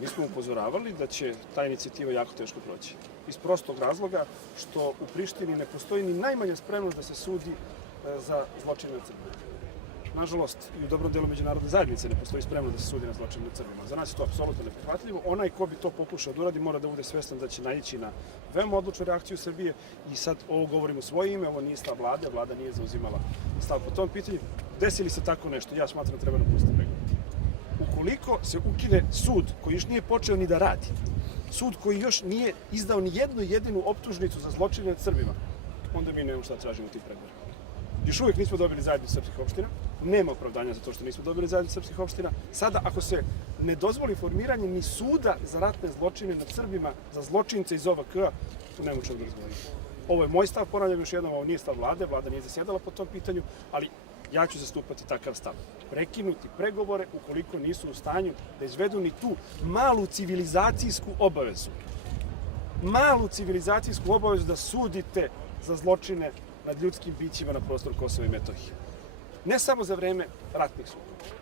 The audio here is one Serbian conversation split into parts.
Mi smo upozoravali da će ta inicijativa jako teško proći. Iz prostog razloga što u Prištini ne postoji ni najmanja spremnost da se sudi za zločine nad Srbima. Nažalost, i u dobrom delu međunarodne zajednice ne postoji spremno da se sudi na zločine nad Srbima. Za nas je to apsolutno neprihvatljivo. Onaj ko bi to pokušao da uradi mora da bude svestan da će naići na veoma odlučnu reakciju Srbije i sad ovo govorim u svoje ime, ovo nije stav vlade, vlada nije zauzimala stav po tom pitanju. Desi li se tako nešto? Ja smatram da treba napustiti pregovore. Ukoliko se ukine sud koji još nije počeo ni da radi, sud koji još nije izdao ni jednu jedinu optužnicu za zločine nad Srbima, onda mi nemamo šta tražimo u tih pregovora. Još uvijek nismo dobili zajednicu srpskih opština, nema opravdanja za to što nismo dobili zajednicu srpskih opština. Sada, ako se ne dozvoli formiranje ni suda za ratne zločine nad Srbima, za zločince iz OVK-a, tu nema čemu da razgovaramo. Ovo je moj stav, ponavljam još jednom, ovo nije stav vlade, vlada nije zasjedala po tom pitanju, ali ja ću zastupati takav stav. Prekinuti pregovore ukoliko nisu u stanju da izvedu ni tu malu civilizacijsku obavezu. Malu civilizacijsku obavezu da sudite za zločine nad ljudskim bićima na prostoru Kosova i Metohije. Ne samo za vreme ratnih sukoba.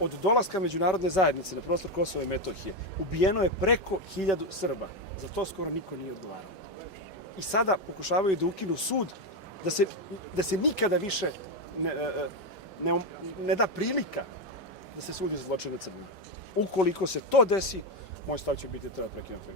Od dolaska međunarodne zajednice na prostor Kosova i Metohije ubijeno je preko 1000 Srba. Za to skoro niko nije odgovarao. I sada pokušavaju da ukinu sud da se nikada više ne da prilika da se sudi za zločine nad Srbima. Ukoliko se to desi, moj stav će biti da treba prekinuti.